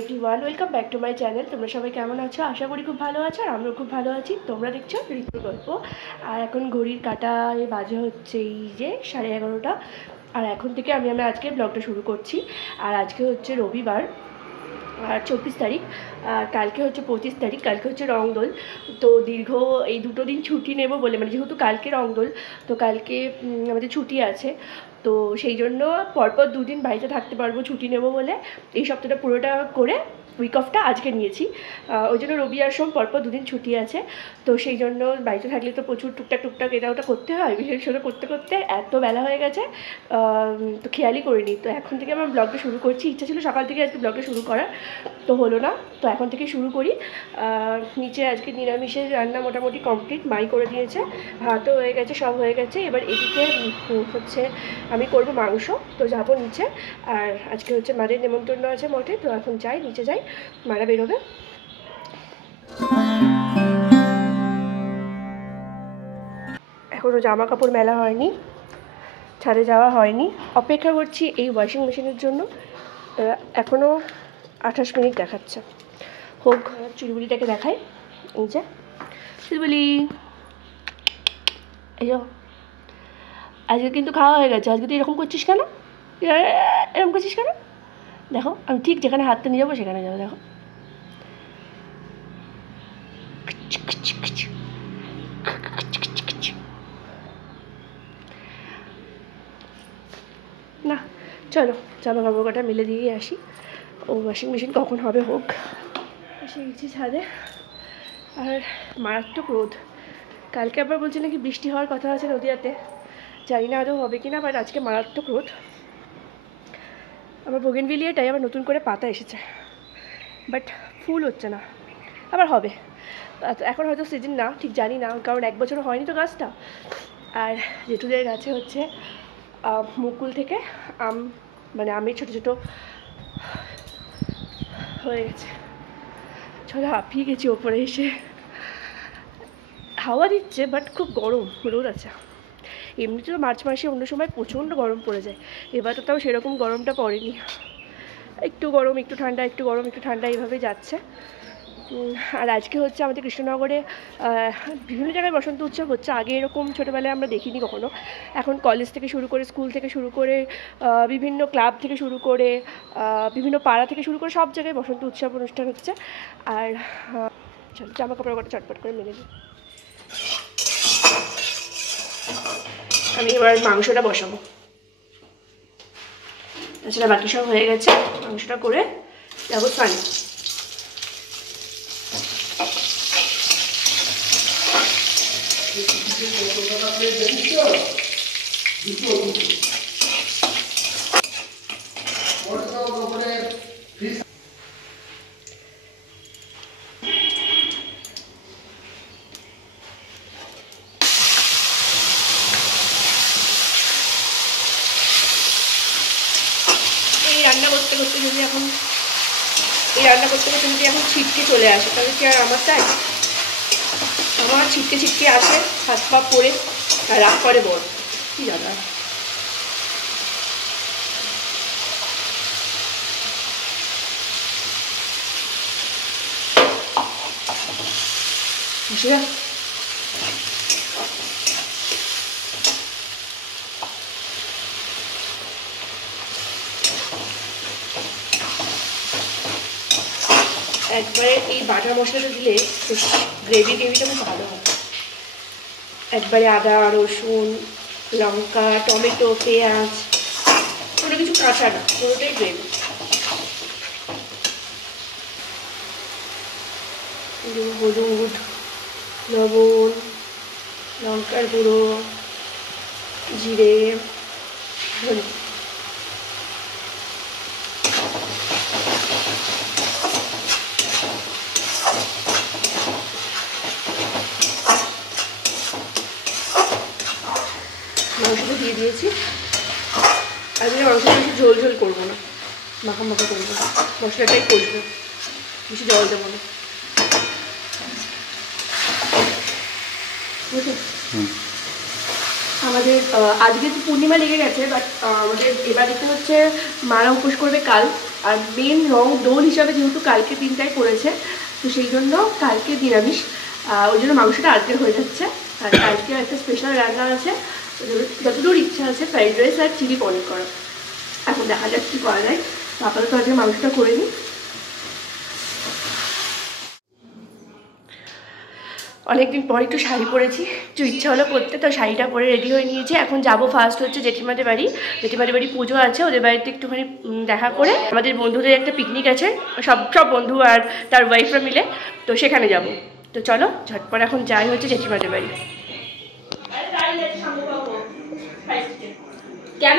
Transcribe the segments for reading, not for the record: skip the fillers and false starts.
Everyone, welcome back to my channel. তোমরা সবাই কেমন আছো? আশা করি খুব ভালো আছো, আর আমরাও খুব ভালো আছি। তোমরা দেখছো ঋতুর গল্প। আর এখন ঘড়ির কাঁটায় বাজে হচ্ছে এই যে 11:30। আর এখন থেকে আমি আজকে ব্লগটা শুরু করছি। আর আজকে হচ্ছে রবিবার, আর 24 তারিখ। আর কালকে হচ্ছে 25 তারিখ, কালকে হচ্ছে রংদোল। তো দীর্ঘ এই দুটো দিন ছুটি নেব বলে, মানে যেহেতু কালকে রংদোল, তো কালকে আমাদের ছুটি আছে। তো সেই জন্য পরপর দুদিন বাড়িতে থাকতে পারবো ছুটি নেব বলে এই সপ্তাহটা পুরোটা করে উইক অফটা আজকে নিয়েছি। ওই জন্য রবি আর সোম পরপর দুদিন ছুটি আছে। তো সেই জন্য বাড়িতে থাকলে তো প্রচুর টুকটাক এটা ওটা করতে হয়। বিশেষ করে করতে করতে এত বেলা হয়ে গেছে, তো খেয়ালই করিনি। তো এখন থেকে আমার ব্লগটা শুরু করছি। ইচ্ছা ছিল সকাল থেকে আজকে ব্লগটা শুরু করার, তো হলো না। তো এখন থেকে শুরু করি। নিচে আজকে নিরামিষের রান্না মোটামুটি কমপ্লিট, মাই করে দিয়েছে। ভাতও হয়ে গেছে, সব হয়ে গেছে। এবার এদিকে হচ্ছে আমি করব মাংস। তো যাবো নিচে। আর আজকে হচ্ছে মাদের নেমন্তন্ন আছে মঠে, তো এখন যাই, নিচে যাই, মারা বেরোবে। এখনও জামা কাপড় মেলা হয়নি, ছাদে যাওয়া হয়নি, অপেক্ষা করছি এই ওয়াশিং মেশিনের জন্য। এখনও 28 মিনিট দেখাচ্ছে। হোক, চুলবুলিটাকে দেখাই। এই যে চুলবুলি, এই যো। আজকে কিন্তু খাওয়া হয়ে গেছে। আজকে তুই এরকম করছিস কেন? এরকম করছিস কেন? দেখো, আমি ঠিক যেখানে হাতটা নিয়ে যাবো সেখানে যাবো। দেখো, না চলো জামা কাপড় কটা মিলে দিয়ে আসি। ও ওয়াশিং মেশিন কখন হবে হোক। এসে গেছি ছাদে। আর মারাত্মক রোদ। কালকে আবার বলছে নাকি বৃষ্টি হওয়ার কথা আছে নদীয়াতে। জানি না আদৌ হবে কিনা, বাট আজকে মারাত্মক রোদ। আমার বোগেনভিলিয়াটাই আবার নতুন করে পাতা এসেছে, বাট ফুল হচ্ছে না। আবার হবে, এখন হয়তো সিজন না, ঠিক জানি না, কারণ 1 বছরও হয়নি তো গাছটা। আর জেঠুদের গাছে হচ্ছে মুকুল থেকে আম, মানে আমের ছোটো ছোটো হয়ে গেছে। চলো, হাঁপিয়ে গেছি ওপরে এসে। হাওয়া দিচ্ছে, বাট খুব গরম, রোদ আছে। এমনিতে তো মার্চ মাসে অন্য সময় প্রচণ্ড গরম পড়ে যায়, এবার তো তাও সেরকম গরমটা পড়েনি। একটু গরম একটু ঠান্ডা, একটু গরম একটু ঠান্ডা, এইভাবে যাচ্ছে। আর আজকে হচ্ছে আমাদের কৃষ্ণনগরে বিভিন্ন জায়গায় বসন্ত উৎসব হচ্ছে। আগে এরকম ছোটোবেলায় আমরা দেখিনি কখনো। এখন কলেজ থেকে শুরু করে, স্কুল থেকে শুরু করে, বিভিন্ন ক্লাব থেকে শুরু করে, বিভিন্ন পাড়া থেকে শুরু করে সব জায়গায় বসন্ত উৎসব অনুষ্ঠান হচ্ছে। আর চলো জামা কাপড় কটা চটপট করে মেনে নিই। আমি এবার মাংসটা বসাবো, তাছাড়া বাকি সব হয়ে গেছে। মাংসটা করে যাবো স্নানে। রান্না করতে করতে যদি এখন ছিটকে চলে আসে, তাহলে কি আর আমার চাই? আমার ছিটকে আসে, হাত পা পরে আর রাগ করে বল, কি দাদা। একবারে এই বাটা মশলাটা দিলে গ্রেভিটা খুব ভালো হয়। একবারে আদা রসুন লঙ্কা টমেটো পেঁয়াজ, কোনো কিছু কাঁচা না, পুরোটাই গ্রেভি। হলুদ লবণ লঙ্কার গুঁড়ো জিরে ধনে। মাংসটা দিয়ে দিয়েছি। আজকে মাংসটা বেশি ঝোল ঝোল করবো না, মাখা মাখা করবো, মশলাটাই করবো, বেশি জল দেবো না। আমাদের আজকে তো পূর্ণিমা লেগে গেছে, বাট আমাদের এবারেতে হচ্ছে মারা উপোস করবে কাল। আর মেন রং দোল হিসাবে যেহেতু কালকে দিনটাই পড়েছে, তো সেই জন্য কালকে নিরামিষ, ওই জন্য মাংসটা আজকে হয়ে যাচ্ছে। আর কালকে একটা স্পেশাল রান্না আছে, যতদূর ইচ্ছা আছে ফ্রাইড রাইস আর চিলি পনির করা। এখন দেখা যাক কী করা যায়। আপাতত আজকে মাংসটা করে নিই। অনেকদিন পর একটু শাড়ি পরেছি, একটু ইচ্ছা হলো পরতে, তো শাড়িটা পরে রেডি হয়ে নিয়েছি। এখন যাব ফার্স্ট হচ্ছে জেঠিমাদের বাড়ি। জেঠিমাদের বাড়ি পুজো আছে, ওদের বাড়িতে একটুখানি দেখা করে আমাদের বন্ধুদের একটা পিকনিক আছে, সব বন্ধু আর তার ওয়াইফরা মিলে, তো সেখানে যাব। তো চলো ঝটপট এখন যাই হচ্ছে জেঠিমাদের বাড়ি। কেন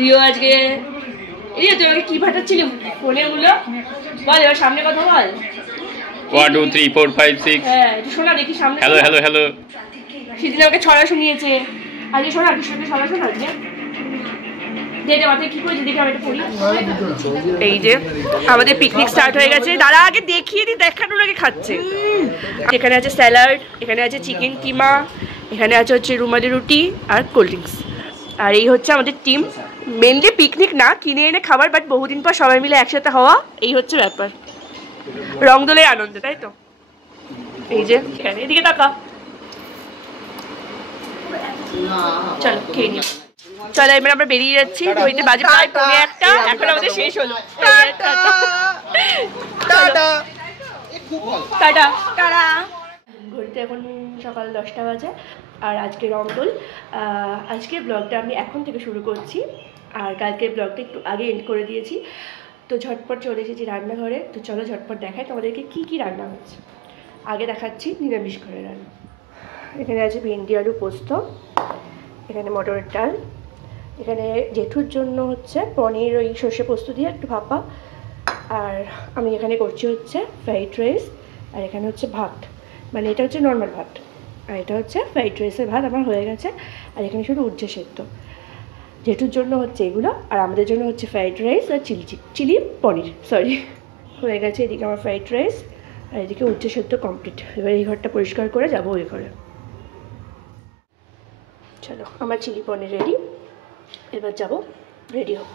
রিও আজকে রিও তুই আমাকে কি পাঠাচ্ছিলি ফোনে গুলো বল, এবার সামনে কথা বল। 1 2 3 4 5 6 হ্যাঁ একটু শোনা দেখি সামনে। Hello hello hello. সেদিন আমাকে ছড়া শুনিয়েছে, আজকে শোনা কৃষ্ণকে ছড়া শোনা আজকে। দেখে মাথায় কি করেছে দেখে আমি এটা পড়ি। এই যে আমাদের পিকনিক স্টার্ট হয়ে গেছে। দাঁড়া আগে দেখিয়ে দিই, দেখানোর আগে খাচ্ছে। এখানে আছে স্যালাড, এখানে আছে চিকেন কিমা, এখানে আছে হচ্ছে রুমালি রুটি আর কোল্ড ড্রিঙ্কস। আর এই হচ্ছে আমাদের টিম। মেনলি পিকনিক না, কিনে এনে খাবার, বাট বহুদিন পর সবাই মিলে একসাথে হওয়া, এই হচ্ছে ব্যাপার। রংদোলের আনন্দে, তাই তো? এই যে এদিকে টাকা, চলো খেয়ে নিও। চলো এবার আমরা বেরিয়ে যাচ্ছি। ঘড়িতে বাজে প্রায় 1:30, এখন আমাদের শেষ হলো। ঘড়িতে এখন সকাল 10টা বাজে, আর আজকে রংদোল। আজকের ব্লগটা আমি এখন থেকে শুরু করছি, আর কালকের ব্লগটা একটু আগে এন্ড করে দিয়েছি। তো ঝটপট চলে এসেছি রান্নাঘরে। তো চলো ঝটপট দেখাই তোমাদেরকে কী কী রান্না হচ্ছে। আগে দেখাচ্ছি নিরামিষ ঘরের রান্না। এখানে আছে ভেন্ডি আলু পোস্ত, এখানে মটরের ডাল, এখানে জেঠুর জন্য হচ্ছে পনির ওই সর্ষে পোস্ত দিয়ে একটু ভাপা, আর আমি এখানে করছি হচ্ছে ফ্রাইড রাইস, আর এখানে হচ্ছে ভাত, মানে এটা হচ্ছে নর্মাল ভাত, আর এটা হচ্ছে ফ্রাইড রাইসের ভাত আমার হয়ে গেছে। আর এখানে শুধু উচ্ছে সেদ্ধ। জেঠুর জন্য হচ্ছে এগুলো, আর আমাদের জন্য হচ্ছে ফ্রাইড রাইস আর চিলি পনির হয়ে গেছে। এদিকে আমার ফ্রাইড রাইস, আর এদিকে উচ্ছে সেদ্ধ কমপ্লিট। এবার এই ঘরটা পরিষ্কার করে যাবো ওই ঘরে। চলো আমার চিলি পনির রেডি, এবার যাবো রেডি হবো।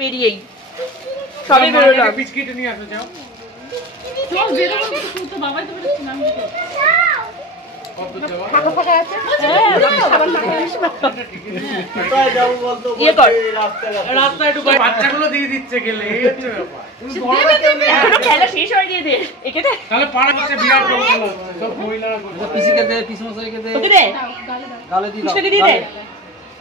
বেরিয়েই সবাই বেরোলাম। বিস্কিট নিয়ে আসো, যাও চল বেরো তো বাবাই তো বলেছিলাম বাচ্চাগুলো দিয়ে দিচ্ছে গেলে খেলা শেষ হয়ে গিয়ে দে একে দে, তাহলে পাড়া হচ্ছে বিরাট সব মহিলারা পিসিকে দে, পিসমশাইকে দে, ওকে দে, গালে দি দাও, দিয়ে দে।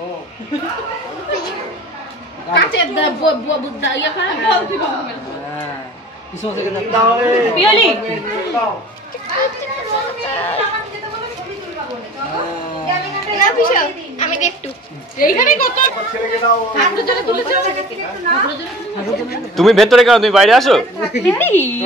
ও কাছে বুদ্ধা ইয়া করে বল তুই বল। হ্যাঁ পিসমশাইকে দাও পিয়ালি আমি একটু এইখানে কত হাঁটু জলে তুলেছ। তুমি ভেতরে কেন, তুমি বাইরে আসো।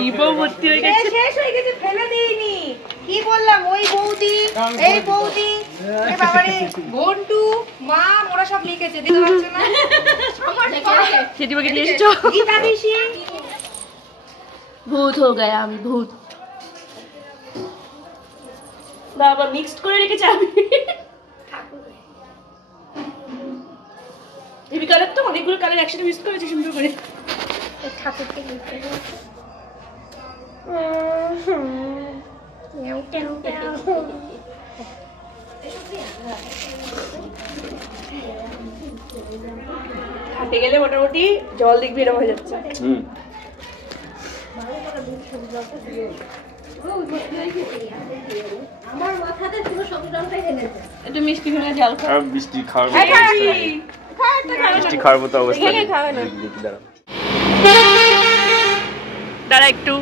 এই বউ ভর্তি হয়ে গেছে, শেষ হয়ে গেছে, ফেলে দেইনি। কি বললাম, ওই বৌদি এই বৌদি এ বাবারে ঘন্টু মা ওরা সব লিখেছে, দিতে পারছো না সেদিকে নিয়ে এসেছো। গীতা দিশি ভূত হয়ে গয়া আমি, ভূত। বাবা মিক্সড করে রেখেছে আমি। এই কালার তো অনেকগুলো কালার একসাথে মিক্স করেছে সুন্দর করে। ঠাকুরকে হাঁটে গেলে মোটামুটি জল দেখবি এরকম হয়ে যাচ্ছে। আমার মাথাতে পুরো সবুজ রংটাই ফেলেছে। একটু মিষ্টি হলে জল খাও। আর মিষ্টি খাওয়ার মিষ্টি খাওয়ার মতো অবস্থা নেই। দাঁড়া একটু,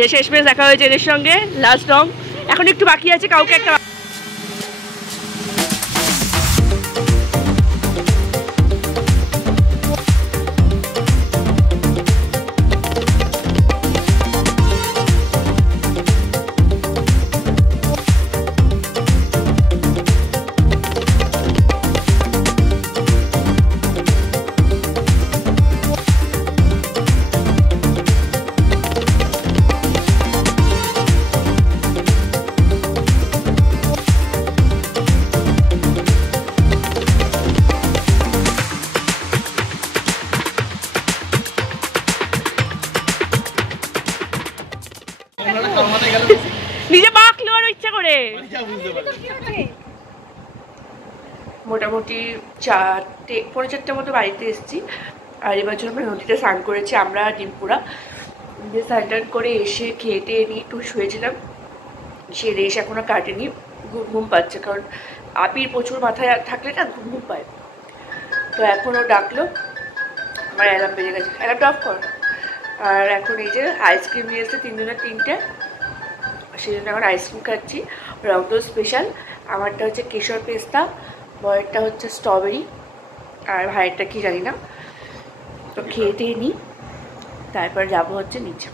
এই শেষমেশ দেখা হয়েছে এদের সঙ্গে, লাস্ট রং এখন একটু বাকি আছে, কাউকে একটা মোটামুটি 4:45 মতো বাড়িতে এসেছি। আর এবার জন্য আমরা নদীতে স্নান করেছি আমরা ডিমপুরা দিয়ে স্নান টান করে এসে খেয়ে টেয়ে নিয়ে একটু শুয়েছিলাম। সে রেশ এখনো কাটেনি, ঘুম পাচ্ছে, কারণ আপির প্রচুর মাথায় থাকলে না ঘুম পায়। তো এখনও ডাকলো, আমার অ্যালার্ম বেজে গেছে, অ্যালার্মটা অফ কর। আর এখন এই যে আইসক্রিম নিয়ে এসেছে 3 জনের 3টে, সেই জন্য এখন আইসক্রিম খাচ্ছি রংদো স্পেশাল। আমারটা হচ্ছে কেশর পেস্তা, বয়েরটা হচ্ছে স্ট্রবেরি, আর ভাইয়েরটা কি জানি না। তো খেয়ে টেয়ে নিই, তারপর যাবো হচ্ছে নিচে।